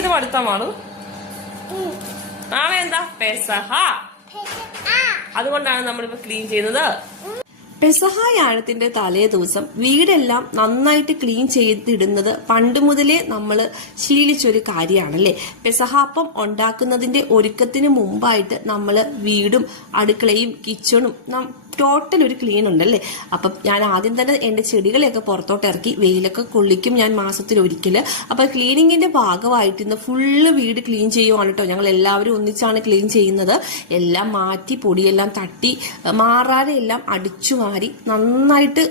ഇത് പഠിത്തമാണ്. നാളെ എന്താ പെസഹ, അതുകൊണ്ടാണ് നമ്മളിപ്പോ ക്ലീൻ ചെയ്യുന്നത്. പെസഹ വ്യാഴത്തിന്റെ തലേ ദിവസം വീടെല്ലാം നന്നായിട്ട് ക്ലീൻ ചെയ്തിടുന്നത് പണ്ട് മുതലേ നമ്മൾ ശീലിച്ചൊരു കാര്യമാണല്ലേ. പെസഹാപ്പം ഉണ്ടാക്കുന്നതിന്റെ ഒരുക്കത്തിന് മുമ്പായിട്ട് നമ്മൾ വീടും അടുക്കളയും കിച്ചണും ടോട്ടൽ ഒരു ക്ലീൻ ഉണ്ടല്ലേ. അപ്പം ഞാൻ ആദ്യം തന്നെ എന്റെ ചെടികളെയൊക്കെ പുറത്തോട്ട് ഇറക്കി വെയിലൊക്കെ കൊള്ളിക്കും ഞാൻ മാസത്തിലൊരിക്കല്. അപ്പൊ ക്ലീനിങ്ങിന്റെ ഭാഗമായിട്ട് ഇന്ന് ഫുള്ള് വീട് ക്ലീൻ ചെയ്യുവാണ് കേട്ടോ. ഞങ്ങൾ എല്ലാവരും ഒന്നിച്ചാണ് ക്ലീൻ ചെയ്യുന്നത്. എല്ലാം മാറ്റി പൊടിയെല്ലാം തട്ടി മാറാതെ എല്ലാം അടിച്ചു മാറി നന്നായിട്ട്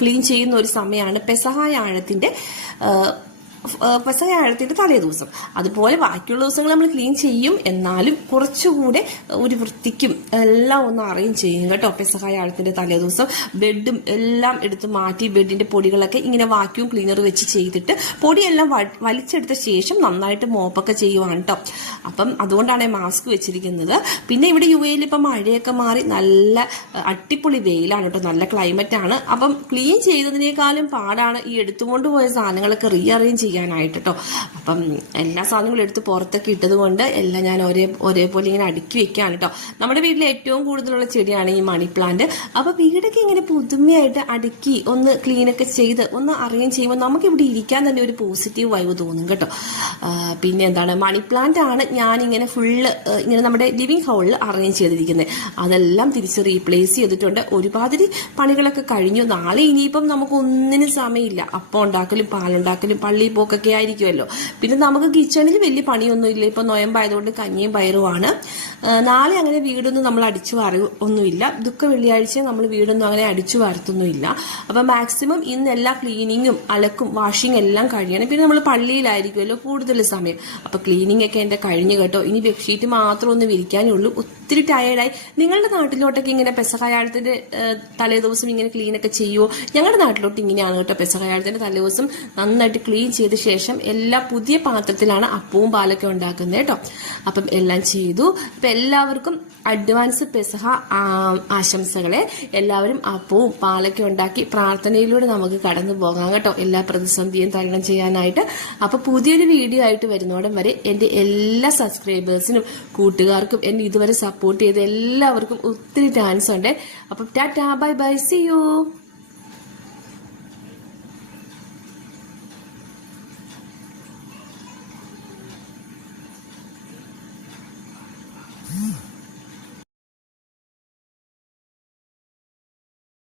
ക്ലീൻ ചെയ്യുന്ന ഒരു സമയമാണ് പെസഹ വ്യാഴത്തിന്റെ തലേ ദിവസം. അതുപോലെ ബാക്കിയുള്ള ദിവസങ്ങൾ നമ്മൾ ക്ലീൻ ചെയ്യും, എന്നാലും കുറച്ചുകൂടെ ഒരു വൃത്തിക്കും എല്ലാം ഒന്ന് അറേഞ്ച് ചെയ്യും കേട്ടോ. പെസഹ വ്യാഴത്തിന്റെ തലേ ദിവസം ബെഡും എല്ലാം എടുത്ത് മാറ്റി ബെഡിന്റെ പൊടികളൊക്കെ ഇങ്ങനെ വാക്യൂം ക്ലീനർ വെച്ച് ചെയ്തിട്ട് പൊടിയെല്ലാം വലിച്ചെടുത്ത ശേഷം നന്നായിട്ട് മോപ്പൊക്കെ ചെയ്യുവാണ് കേട്ടോ. അപ്പം അതുകൊണ്ടാണ് മാസ്ക് വെച്ചിരിക്കുന്നത്. പിന്നെ ഇവിടെ UAE ഇപ്പം മഴയൊക്കെ മാറി നല്ല അടിപൊളി വെയിലാണ് കേട്ടോ, നല്ല ക്ലൈമറ്റ് ആണ്. അപ്പം ക്ലീൻ ചെയ്തതിനേക്കാളും പാടാണ് ഈ എടുത്തുകൊണ്ട് പോയ സാധനങ്ങളൊക്കെ റീഅറേഞ്ച് ചെയ്യാനായിട്ട് കേട്ടോ. അപ്പം എല്ലാ സാധനങ്ങളും എടുത്ത് പുറത്തൊക്കെ ഇട്ടത് കൊണ്ട് എല്ലാം ഞാൻ ഒരേപോലെ ഇങ്ങനെ അടുക്കി വെക്കുകയാണ് കേട്ടോ. നമ്മുടെ വീട്ടിൽ ഏറ്റവും കൂടുതലുള്ള ചെടിയാണ് ഈ മണി പ്ലാന്റ്. അപ്പൊ വീടൊക്കെ ഇങ്ങനെ പുതുമയായിട്ട് അടുക്കി ഒന്ന് ക്ലീനൊക്കെ ചെയ്ത് ഒന്ന് അറേഞ്ച് ചെയ്യുമ്പോൾ നമുക്ക് ഇവിടെ ഇരിക്കാൻ തന്നെ ഒരു പോസിറ്റീവ് വൈബ് തോന്നും കേട്ടോ. പിന്നെ എന്താണ്, മണി പ്ലാന്റ് ആണ് ഞാൻ ഇങ്ങനെ ഫുള്ള് ഇങ്ങനെ നമ്മുടെ ലിവിംഗ് ഹാളിൽ അറേഞ്ച് ചെയ്തിരിക്കുന്നത്. അതെല്ലാം തിരിച്ച് റീപ്ലേസ് ചെയ്തിട്ടുണ്ട്. ഒരുപാട് പണികളൊക്കെ കഴിഞ്ഞു. നാളെ ഇനിയിപ്പം നമുക്ക് ഒന്നിനും സമയമില്ല. അപ്പം ഉണ്ടാക്കലും പാലുണ്ടാക്കലും പള്ളി പോക്കൊക്കെ ആയിരിക്കുമല്ലോ. പിന്നെ നമുക്ക് കിച്ചണിൽ വലിയ പണിയൊന്നും ഇല്ല. ഇപ്പൊ നൊയമ്പായതുകൊണ്ട് കഞ്ഞിയും പയറുമാണ്. നാളെ അങ്ങനെ വീടൊന്നും നമ്മൾ അടിച്ചു ഒന്നുമില്ല. ദുഃഖ വെള്ളിയാഴ്ച നമ്മൾ വീടൊന്നും അങ്ങനെ അടിച്ചു വാരത്തൊന്നുമില്ല. അപ്പൊ മാക്സിമം ഇന്ന് എല്ലാ ക്ലീനിങ്ങും അലക്കും വാഷിംഗ് എല്ലാം കഴിയണം. പിന്നെ നമ്മൾ പള്ളിയിലായിരിക്കുമല്ലോ കൂടുതൽ സമയം. അപ്പൊ ക്ലീനിങ് ഒക്കെ എന്റെ കഴിഞ്ഞു കേട്ടോ. ഇനി ബെഡ്ഷീറ്റ് മാത്രം ഒന്ന് വിരിക്കാനേ ഉള്ളൂ. ഒത്തിരി ടയേർഡായി. നിങ്ങളുടെ നാട്ടിലോട്ടൊക്കെ ഇങ്ങനെ പെസഹ വ്യാഴത്തിന്റെ തലേ ദിവസം ഇങ്ങനെ ക്ലീൻ ഒക്കെ ചെയ്യുമോ? ഞങ്ങളുടെ നാട്ടിലോട്ട് ഇങ്ങനെയാണ് കേട്ടോ. പെസഹ വ്യാഴത്തിന്റെ തലേ ദിവസം നന്നായിട്ട് ക്ലീൻ ചെയ്ത ശേഷം എല്ലാ പുതിയ പാത്രത്തിലാണ് അപ്പവും പാലൊക്കെ ഉണ്ടാക്കുന്നത് കേട്ടോ. അപ്പം എല്ലാം ചെയ്തു. ഇപ്പൊ എല്ലാവർക്കും അഡ്വാൻസ് പെസഹ ആശംസകളെ. എല്ലാവരും അപ്പവും പാലൊക്കെ ഉണ്ടാക്കി പ്രാർത്ഥനയിലൂടെ നമുക്ക് കടന്നു പോകാം കേട്ടോ, എല്ലാ പ്രതിസന്ധിയും തരണം ചെയ്യാനായിട്ട്. അപ്പൊ പുതിയൊരു വീഡിയോ ആയിട്ട് വരുന്നോടം വരെ എന്റെ എല്ലാ സബ്സ്ക്രൈബേഴ്സിനും കൂട്ടുകാർക്കും എന്നെ ഇതുവരെ സപ്പോർട്ട് ചെയ്ത എല്ലാവർക്കും ഒത്തിരി താങ്ക്സ് ഉണ്ട്. അപ്പം tata, bye bye, see U.